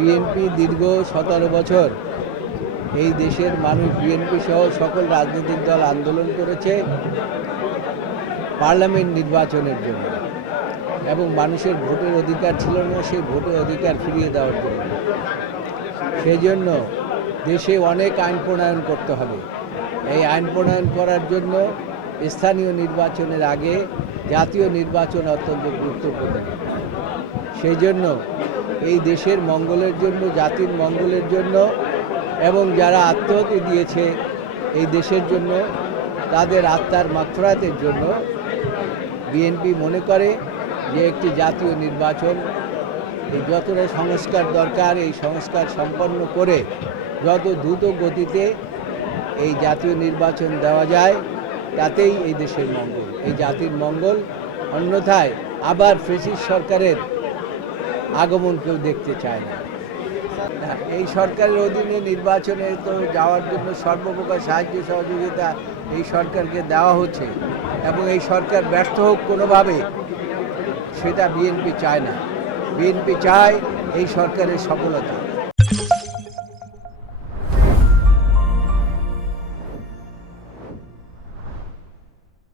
BNP দীর্ঘ 17 বছর এই দেশের মানুষ বিএনপি সহ সকল রাজনৈতিক দল আন্দোলন করেছে পার্লামেন্ট নির্বাচনের জন্য এবং মানুষের ভোটের অধিকার ছিল না, সেই ভোটের অধিকার ফিরিয়ে দেওয়ার জন্য। সেই জন্য দেশে অনেক আইন প্রণয়ন করতে হবে। এই আইন প্রণয়ন করার জন্য স্থানীয় নির্বাচনের আগে জাতীয় নির্বাচন অত্যন্ত গুরুত্বপূর্ণ। সেই জন্য এই দেশের মঙ্গলের জন্য, জাতির মঙ্গলের জন্য এবং যারা আত্মহত্যা দিয়েছে এই দেশের জন্য, তাদের আত্মার মাগফিরাতের জন্য বিএনপি মনে করে যে একটি জাতীয় নির্বাচন, এই যতটা সংস্কার দরকার এই সংস্কার সম্পন্ন করে যত দ্রুত গতিতে এই জাতীয় নির্বাচন দেওয়া যায় তাতেই এই দেশের মঙ্গল, এই জাতির মঙ্গল। অন্যথায় আবার ফ্যাসিস্ট সরকারের আগমন কেউ দেখতে চায় না। এই সরকারের অধীনে নির্বাচনে তো যাওয়ার জন্য সর্বপ্রকার সাহায্য সহযোগিতা এই সরকারকে দেওয়া হচ্ছে এবং এই সরকার ব্যর্থ হোক কোনোভাবে, সেটা বিএনপি চায় না। বিএনপি চায় এই সরকারের সফলতা।